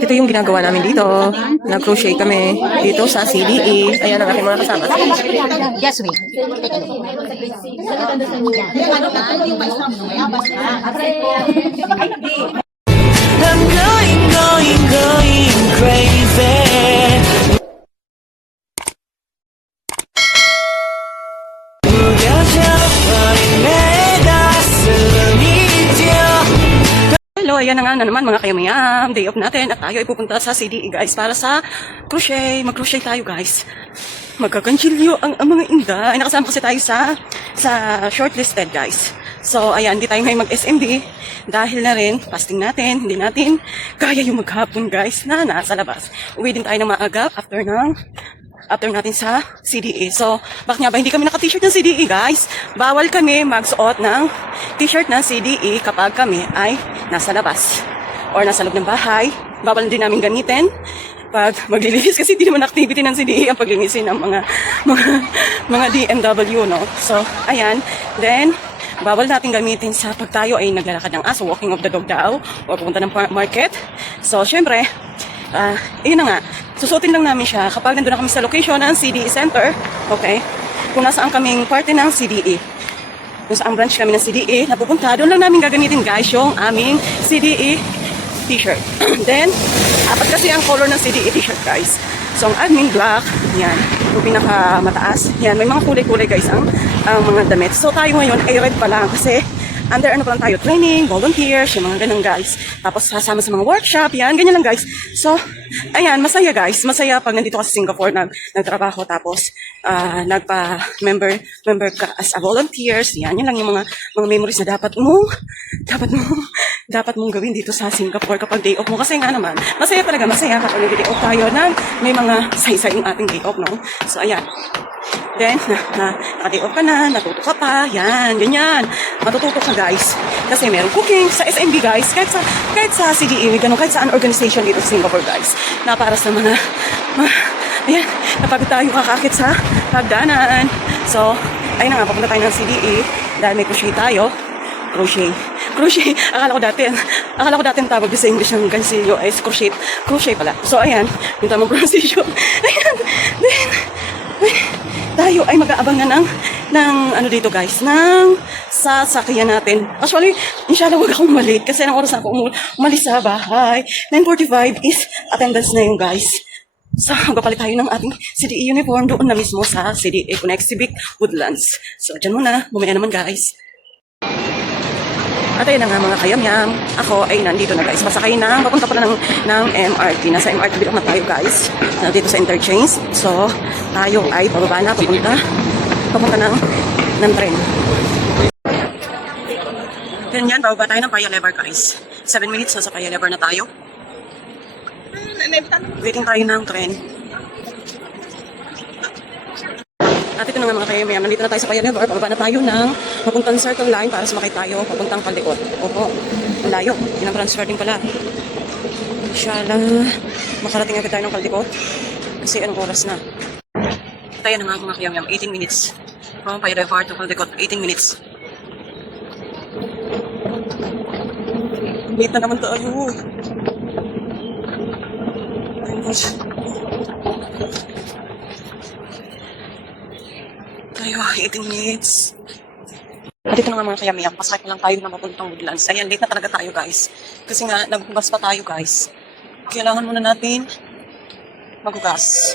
Ito yung ginagawa namin dito. Nag-crochet kami dito sa CDE. Ayan ang aking mga kasama. Just wait. Take a look. I'm going crazy. Hello, ayan na nga na naman mga kayamayam. Day off natin at tayo ay pupunta sa CDE guys para sa crochet. Mag-crochet tayo guys. Magkakanchilyo ang mga inday. Nakasama kasi tayo sa shortlisted guys. So ayan, hindi tayo ngayon mag-SMB dahil na rin fasting natin. Hindi natin kaya yung maghapon guys na nasa labas. Uwi din tayo ng maaga after natin sa CDE. So, bakit nga ba hindi kami naka-t-shirt ng CDE, guys? Bawal kami magsuot ng t-shirt ng CDE kapag kami ay nasa labas or nasa loob ng bahay. Bawal din namin gamitin pag maglilinis kasi hindi naman activity ng CDE ang paglinisin ng mga DMW, no? So, ayan. Then, bawal natin gamitin sa pag tayo ay naglalakad ng aso, walking of the dog daw, o pupunta ng market. So, syempre, yun na nga, susutin lang namin siya kapag nandun na kami sa location ng CDE Center, okay? Kung nasaan kaming parte ng CDE. Kung saan branch kami ng CDE, napupunta, doon lang namin gagamitin guys yung aming CDE t-shirt. Then, apat kasi ang color ng CDE t-shirt guys. So, ang admin black, yan, yung pinakamataas. Yan, may mga kulay-kulay guys ang mga damit. So, tayo ngayon ay red pa lang kasi under ano pa lang tayo, training, volunteers, yung mga ganun guys. Tapos sasama sa mga workshop, yan, ganyan lang guys. So, ayan, masaya guys. Masaya pag nandito ka sa Singapore, nagtrabaho, tapos nagpa-member ka as a volunteers. Yan, yun lang yung mga memories na dapat mong gawin dito sa Singapore kapag day off mo. Kasi nga naman, masaya talaga, masaya kapag nag-day off tayo na may mga say-say yung ating day off, no? So, ayan. Then, naka-day off ka na, natuto ka pa, yan, ganyan. Matututo ka guys. Kasi meron cooking sa SMB guys, kahit sa CDE, kahit sa an organization dito sa Singapore guys, na para sa mga ayan, napagod tayo kakakit sa hagdanan. So, ayun na nga, papunta tayo ng CDE dahil may crochet tayo. Crochet. Akala ko dati ang tawag sa English ng gansilyo ay crochet pala. So, ayan, yung tamang pronunciation. Ayan, then, tayo ay mag-aabang na ng ano dito guys, ng sasakyan natin. Actually, inshallah wag akong malate kasi ng oras na ako umalis sa bahay. 9:45 is attendance na yung guys. So, magpapalit tayo ng ating CDE uniform doon na mismo sa CDE Connect Civic Woodlands. So, dyan muna. Bumaya naman guys. At ayun na nga mga kayamyam, ako ay nandito na guys. Masakay na, papunta pala ng MRT. Nasa MRT bilog na tayo guys. Dito sa interchange. So, tayo ay pababa na, papunta ng tren. Ganyan, bababa tayo ng Paya Lebar guys. 7 minutes na sa Paya Lebar na tayo. Waiting tayo ng tren. At ito na nga mga kayamyam, nandito na tayo sa Paya Lebar. Pababa na tayo ng papuntang Circle Line para sumakay tayo papuntang Caldecott. Opo, malayo. Transfer din pala. Inshallah, makarating agad tayo ng Caldecott. Kasi anong oras na? Tayo na nga mga kayamyam, 18 minutes. From Paya Lebar to Caldecott, 18 minutes. Late na naman tayo. Tayo, 18 minutes. At ito na nga mga kayamiyam, pasakay pa lang tayo na mapuntang Woodlands. Ayan, late na talaga tayo guys. Kasi nga, naghugas pa tayo guys. Kailangan muna natin maghugas.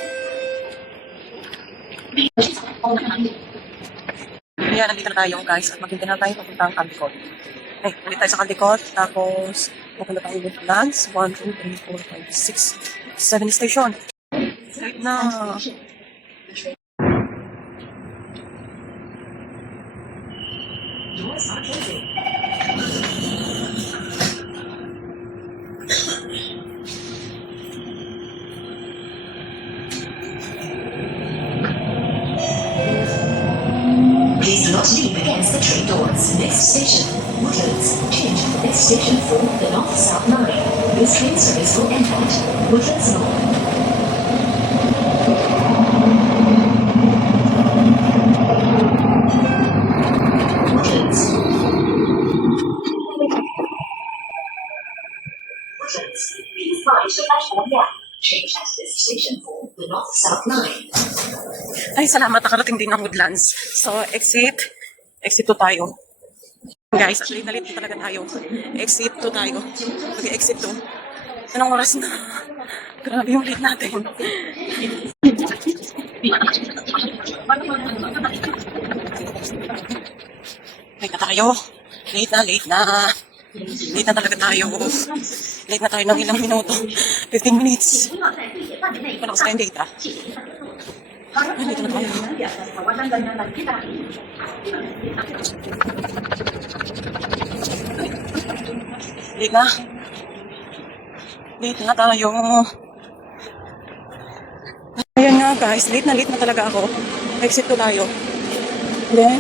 Ayan, nandito na tayo guys. At maghintay na tayo papuntang Caldecott. Ay, nandito tayo sa Caldecott. Tapos, pupunta tayo Woodlands. 1, 2, 3, 4, 5, 6, 7 station. Late na. Doors are closing. Please do not lean against the train doors. Next station, Woodlands. Change for next station for the North-South line. This train service will end at Woodlands North. Please Ay, salamat. Nakarating din ang Woodlands. So, exit. Exit 2 tayo. Guys, late na late talaga tayo. Exit 2 tayo. Mag-exit 2. Anong oras na? Grabe yung late natin. Late na tayo. Late na, late na. Late na talaga tayo. Late na tayo ng ilang minuto. 15 minutes. Wala ko sa tayong data. Ay, late na tayo. Late na. Late na tayo. Ayan nga guys, late na talaga ako. Exit to tayo. Then,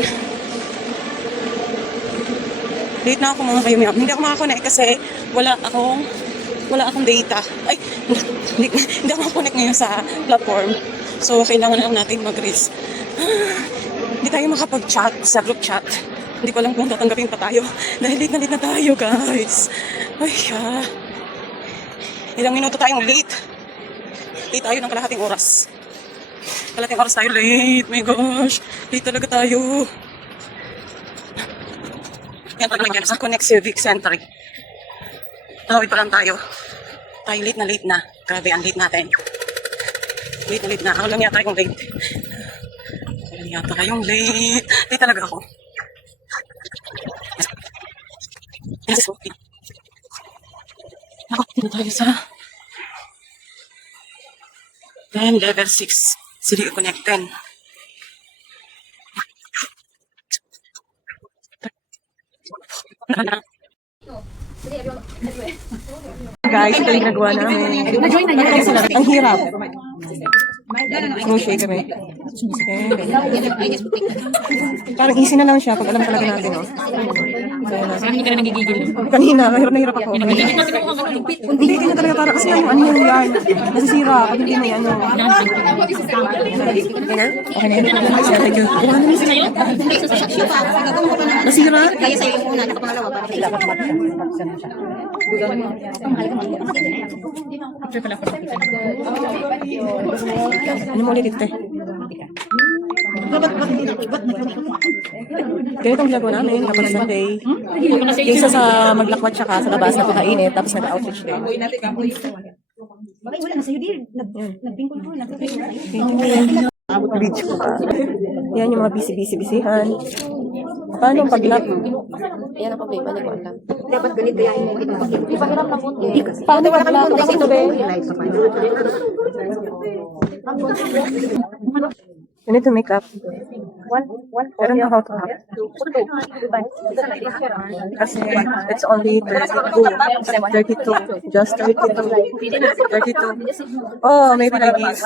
late na ako mga kayo. Hindi ako makakonect kasi wala akong data. Ay, hindi ako makakonect ngayon sa platform. So, kailangan lang natin mag-risk. Hindi tayo makapag-chat sa group chat. Hindi ko alam kung tatanggapin pa tayo. Dahil late na tayo, guys. Ay, ilang minuto tayong late. Late tayo ng kalahating oras. Kalahating oras tayo late. My gosh. Late talaga tayo. Yan pa naman yan. Sa Connect Civic Center. Tawid pa lang tayo. Tayo late na. Grabe, ang late natin. Late na. Ako lang yata yung late. Ako lang yata kayong late. Late talaga ako. Yes, okay. Ako, dito tayo sa then level 6. CDE Connect 10. Guys, ito yung ginagawa namin. Ang hirap. Crochet kami. Parang easy na lang siya pag alam talaga natin, no? Hindi ka na nagigigil. Kanina, hirap ako. Hindi, ganyan talaga para kasi yung ano yung yarn. Nasisira pag hindi mo yan, ano. Ganyan? Okay na yun. Thank you. Nasira? Kaya sa'yo yung una, nakapangalawa para dapat Ano mo ulit ito? Ganito ang ginagawa namin kapag Sunday. Kaysa sa maglakwat siya ka sa labas na pakainit, tapos nag-outreach din. Bakit wala na sa'yo din? Nagbingkol ko, nag-video. Beach ko pa. Yan yung mga busy-bisihan. Paano pag-lock? Yan ang problema, hindi ko alam. Dapat ganito yan. Di ba hirap na po? Paano pag-lock? Kasi ito ba? You need to make up. I don't know how to have. Kasi it's only 32. Just 32. Oh, maybe like this.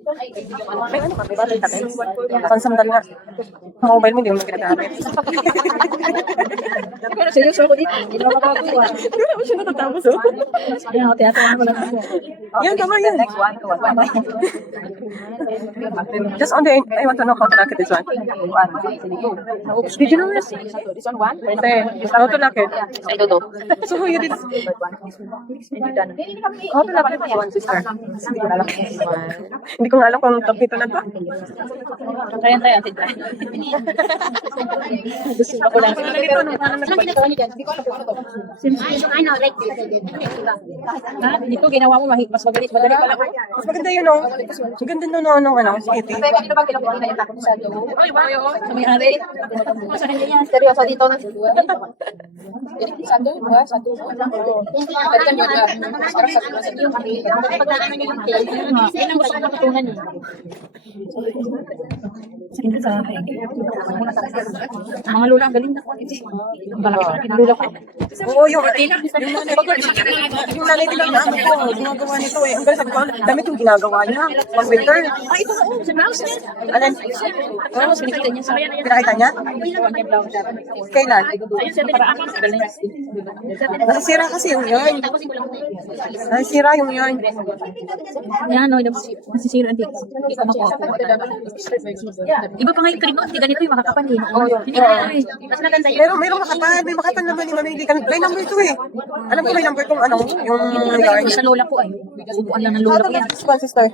May ano ka? Bakit tayo? Pansandal nga. Ang mobile mo, hindi mo ginagamit. Pero seryoso ako dito. Hindi naman makakakuha. Hindi mo siya natatapos, oh. Yan, tiyatawa ko lang. Yan, tama yan. Just on the, I want to know how to lock it this one. Did you know this? This one, one? How to lock it? I don't know. So you did. How to lock it this one, sister? Hindi ko nga alam kung top dito na to. Try tayo, atin tayo. Gusto ko lang. Anong ginagawa niyo dyan? Hindi ko alam kung ano to. I know, like this. Dito ginawa mo, mas madali pala ko. Mas maganda yun, oh. Ang ganda nun, nung ano, skitty. Pero kanino bang kinukuha na yung takot sa loob? Sa may-ari? Sa kanya yan. Seryoso, dito na. Satu, dua, satu. Tadi kan yoga. Sekarang satu, satu. Pagdaanan niyo yung cake. Yan ang gusto ko matutunan niyo. Sa mga lula, ang galing na ko. Ang lula ko. Oo, yung nanay nila na ako, ginagawa nito eh. Ang galing, sabi ko, damit yung ginagawa niya. Pag-winter. Ay, ito oo, sa mouse niya. Alin? Tapos pinakita niya sa kanya. Pinakita niya? Kailan? Ayun, sa para ako sa galing. Nasisira kasi yung yun. Nasisira yung yun. Yan, no, nasisira hindi ko makuha po. Iba pa nga yung cream, hindi ganito yung makakapan eh. Hindi ganito eh. Mas maganda yun. Pero mayroong makapan. May makapan naman ni Mami. Hindi ka. May number 2 eh. Alam ko may number 2 ano. Yung yard. Sa lola ko ay. Upuan lang ng lola ko yan. Sister. I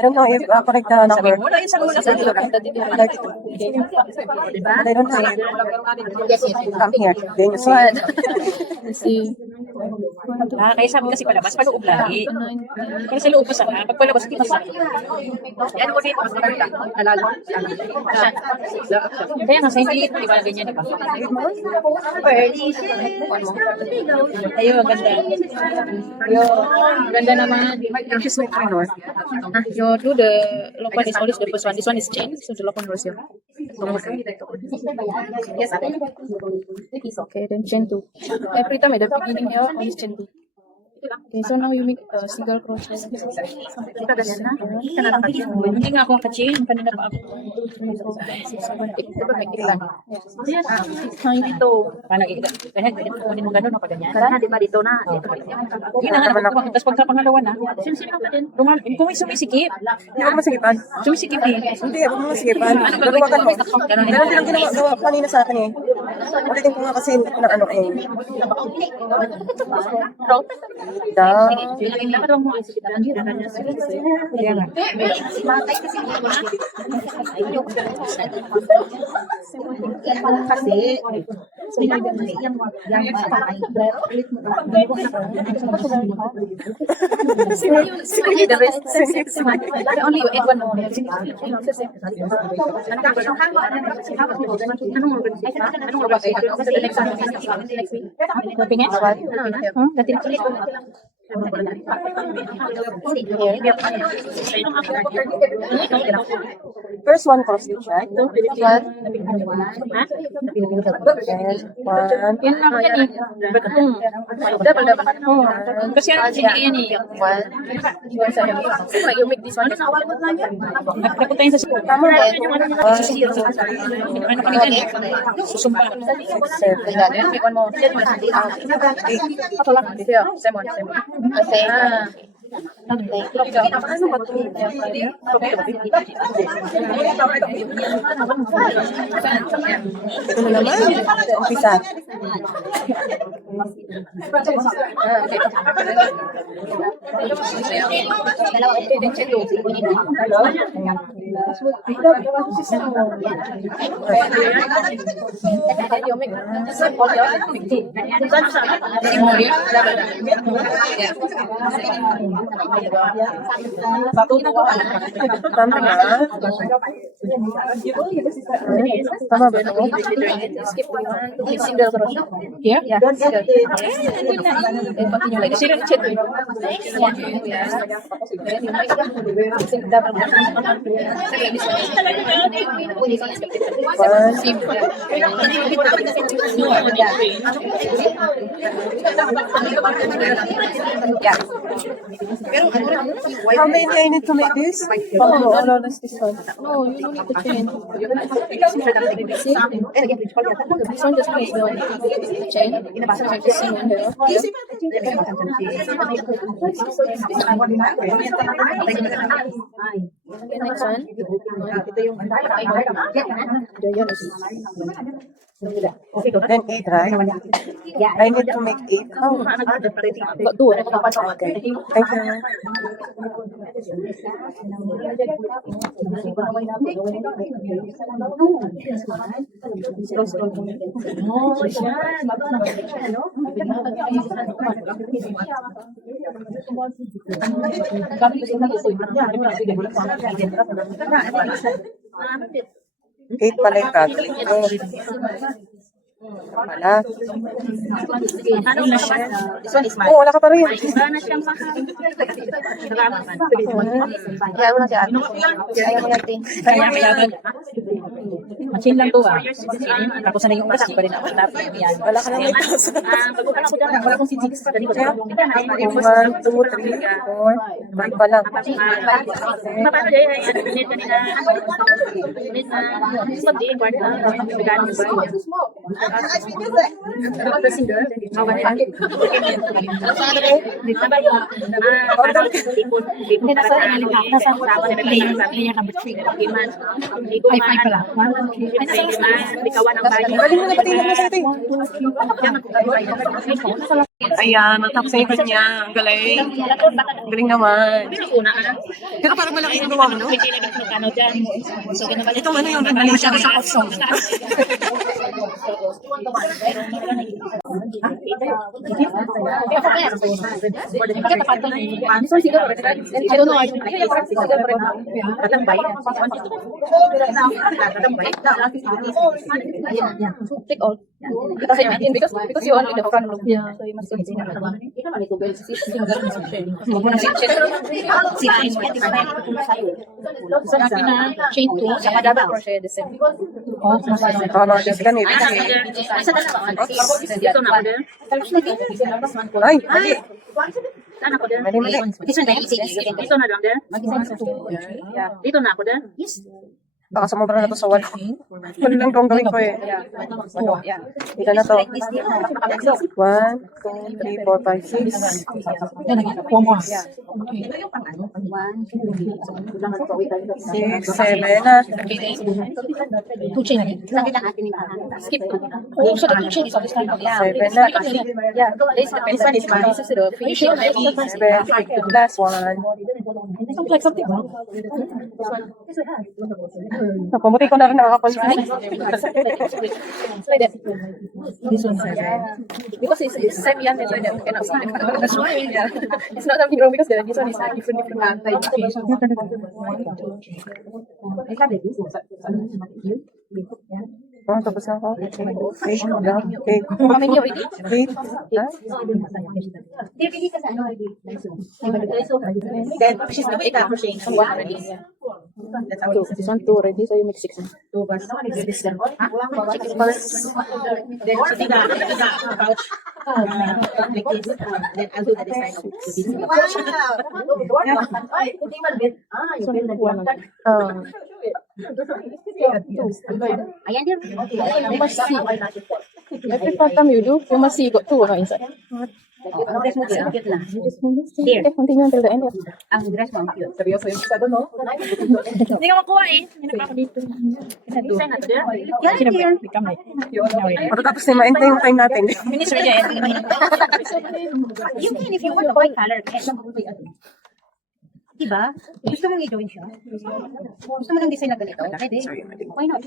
don't know if correct na number. Wala yun sa lola ko. 32. I don't know. Come here. Then you see. Kaya sabi kasi palabas, paloob lagi. Pero sa loob pa sana, pag palabas, hindi masakit. Yan mo dito, mas maganda. Alala. Kaya nga, sa hindi, di ba, ganyan, di ba? Ayun, maganda. Ganda naman. She's my minor. You do the long one is always the first one. This one is chain, so the long one was your. Okay, then chain 2. Every time at the beginning here, always chain 2. Okay, so now you make a single crochet. Hindi nga ako ka-chain, kanina pa ako. Hindi to. Paano ganyan, kunin mo gano'n o pa ganyan? Di ba dito na? Hindi na nga, tapos pagka pangalawa na, kung may sumisikip. Hindi ako masigipan. Sumisikip eh. Hindi, ako masigipan. Gagawa ka naman. Ganun din ang ginagawa kanina sa akin eh. Ulitin ko nga kasi na ano eh. Da. Only you add one more. First one cross stitch, right? And one. Yan ako yan eh. Double. Kasi yan, hindi yan eh. You make this one. Nagpunta yun sa school. Tama ba? Ano kami dyan? Susumpa. Make one more. Yeah, same one. Ano ba ito? Ito na naman. Umpisa. Tama ba? Tama ba ito? Skip one. Single crochet. Here? Yeah. And continue like this. How many I need to make this? Oh, no, that's this one. No, you don't need to chain. See? This one just makes the chain. Just same one here. Okay, next one. Then 8, right? I need to make 8. How? Got two. Okay. Thank you. Eight pala yung gagawin ko. Wala. Oo, wala ka pa rin. Kaya mo na siya. Kaya mo natin. Kaya kailangan. Machine lang to ah. Tapos na yung oras, di pa rin ako. Wala ka lang may tasa. Wala kong sisig. 1, 2, 3, 4, 5 pa lang. Paano dyan? Net na nila. Net na. Hindi, kwart na. Ayan, natapos na yung kanya. Ang galing. Ang galing naman. Pero parang malaki yung gawa mo, no? Itong ano yung nagaling siya sa kosong. I don't know. Take all. Because you only the front look. Yeah. So you must consider. So chain 2 sama double crochet the same. Oh, Tama, just kami. Ay, mali. Mali, mali. Dito na lang din. Dito na ako din. Yes. Baka sumobra na to sa wall. Wala lang itong gawin ko eh. Dito na to. 1, 2, 3, 4, 5, 6. 6, 7 na. 2 chain again. Skip. Oh, so the 2 chain is on this time. 7 na. Yeah. This one is mine. This is the finishing. 7, last one. Sounds like something wrong. Pumuti ko na rin nakakapansin. It's like that. This one. Because it's same yarn, that's why that cannot see. That's why. Yeah. It's not something wrong because this one is like different type. Oh, tapos na ako. 8 lang. 8. How many already? 8. Then she's the way that crocheting. One already. This one 2 already, so you make 6. 2 bars. This one. Then pouch. Like this. Then I'll do the design of this. Ayan din. You must see. Every pattern you do, you must see got 2 inside. Dress mo cute na. Here. Continue until the end. Ang dress mo cute. Seryoso yung isa doon, no? Hindi ka makuha eh. Hindi na dito. Design na to din. Yan, here. Matatapos na ma-end yung time natin. Finish already. You can if you want to buy color. Diba? Gusto mong i-join siya? Gusto mo ng design na ganito? Pwede. Why not?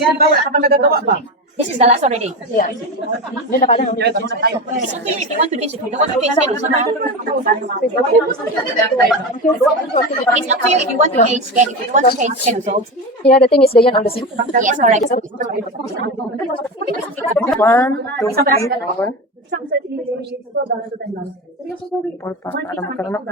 Yan ba? Wala ka pang nagagawa ba? This is the last already. Yeah. It's okay if you want to change it. If you want to change it, it's up to you if you want to change it. If you want to change it, so. Yeah, the thing is the yarn on the seam. Yes, correct. 1, 2, 3, 4. 4 pa. Para magkaroon ng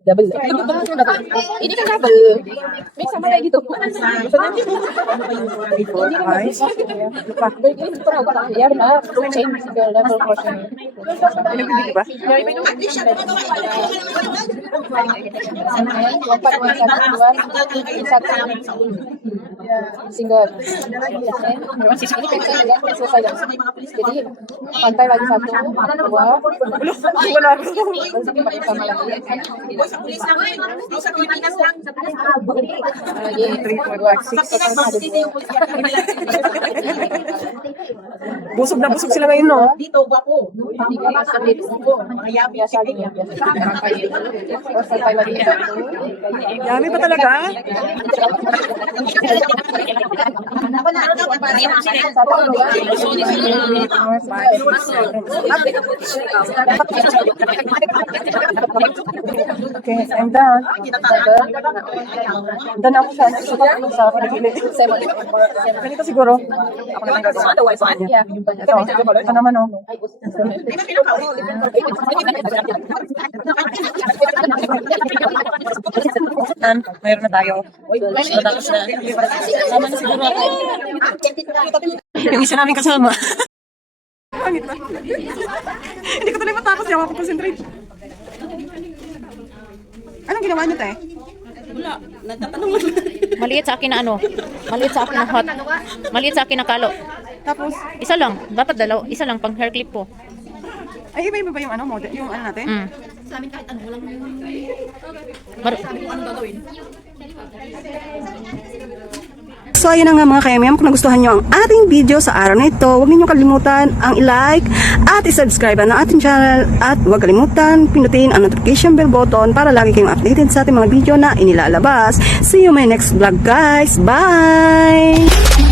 Double. Ini kan double. Mix sama kayak gitu. Ya benar. Change the level portion. Pinipili ba? Single. Memang sisi ini kan saya selesai jam. Jadi pantai lagi 1, 2. Wala rin. Sige pa sama lagi. Lagi 3, 4, 5, 6. Busog na busog sila ngayon, no? Dito ba po? Mga yabi sabi niya. Dami pa talaga? Okay, I'm done. Done ako sa pinipili. Ganito siguro. Ako naman gagawa. Ito naman, oh. Mayroon na tayo. Matapos na. Tama na siguro ako. Yung isa namin kasama. Pangit ba? Hindi ko tuloy matapos, di ako concentrate. Anong ginawa niyo, te? Wala, nagtatanong lang. Maliit sa akin na ano. Maliit sa akin na hot. Maliit sa akin na kalo. Tapos, Isa lang. Dapat dalaw. Isa lang pang hair clip po. ay iba-iba ba yung ano, model, yung ano natin? Mm. Mar- So ayun na nga mga kayamyam, kung nagustuhan nyo ang ating video sa araw na ito, huwag ninyong kalimutan ang i-like at i-subscribe ang ating channel at huwag kalimutan pindutin ang notification bell button para lagi kayong updated sa ating mga video na inilalabas. See you my next vlog guys. Bye!